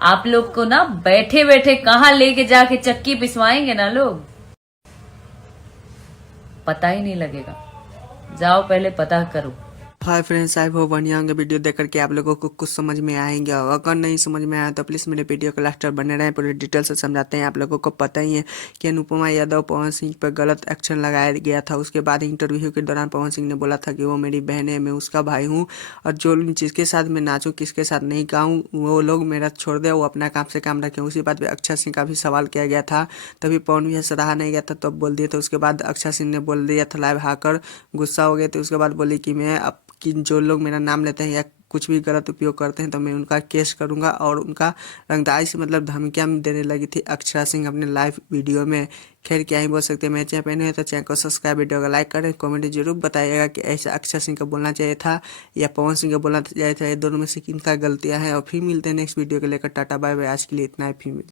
आप लोग को ना बैठे बैठे कहाँ लेके जाके चक्की पिसवाएंगे ना लोग, पता ही नहीं लगेगा। जाओ पहले पता करो। हाय फ्रेंड्स, आई होप बढ़िया होंगे। वीडियो देख करके आप लोगों को कुछ समझ में आएंगे, और अगर नहीं समझ में आया तो प्लीज़ मेरे वीडियो को लास्ट तक बने रहें। पूरे डिटेल से समझाते हैं। आप लोगों को पता ही है कि अनुपमा यादव पवन सिंह पर गलत एक्शन लगाया गया था। उसके बाद इंटरव्यू के दौरान पवन सिंह ने बोला था कि वो मेरी बहन है, मैं उसका भाई हूँ, और जो जिसके साथ मैं नाचूँ किसके साथ नहीं गाऊँ वो लोग मेरा छोड़ दे, वो अपना काम से काम रखें। उसी बात पर अक्षय सिंह का भी सवाल किया गया था, तभी पवन भैया से रहा नहीं गया था, तब बोल दिए थे। उसके बाद अक्षय सिंह ने बोल दिया था लाइव आकर, गुस्सा हो गए थे। उसके बाद बोली कि मैं अब कि जो लोग मेरा नाम लेते हैं या कुछ भी गलत उपयोग करते हैं तो मैं उनका केस करूंगा, और उनका रंगदारी से मतलब धमकियां देने लगी थी अक्षरा सिंह अपने लाइव वीडियो में। खैर क्या ही बोल सकते हैं। मेरे चैनल पे नए हैं तो चैनल को सब्सक्राइब, वीडियो को लाइक करें, कमेंट जरूर बताइएगा कि ऐसा अक्षरा सिंह को बोलना चाहिए था या पवन सिंह को बोलना चाहिए था। ये दोनों में से किनका गलतियां हैं। और फिर मिलते हैं नेक्स्ट वीडियो को लेकर। Tata bye bye. आज के लिए इतना ही। फिर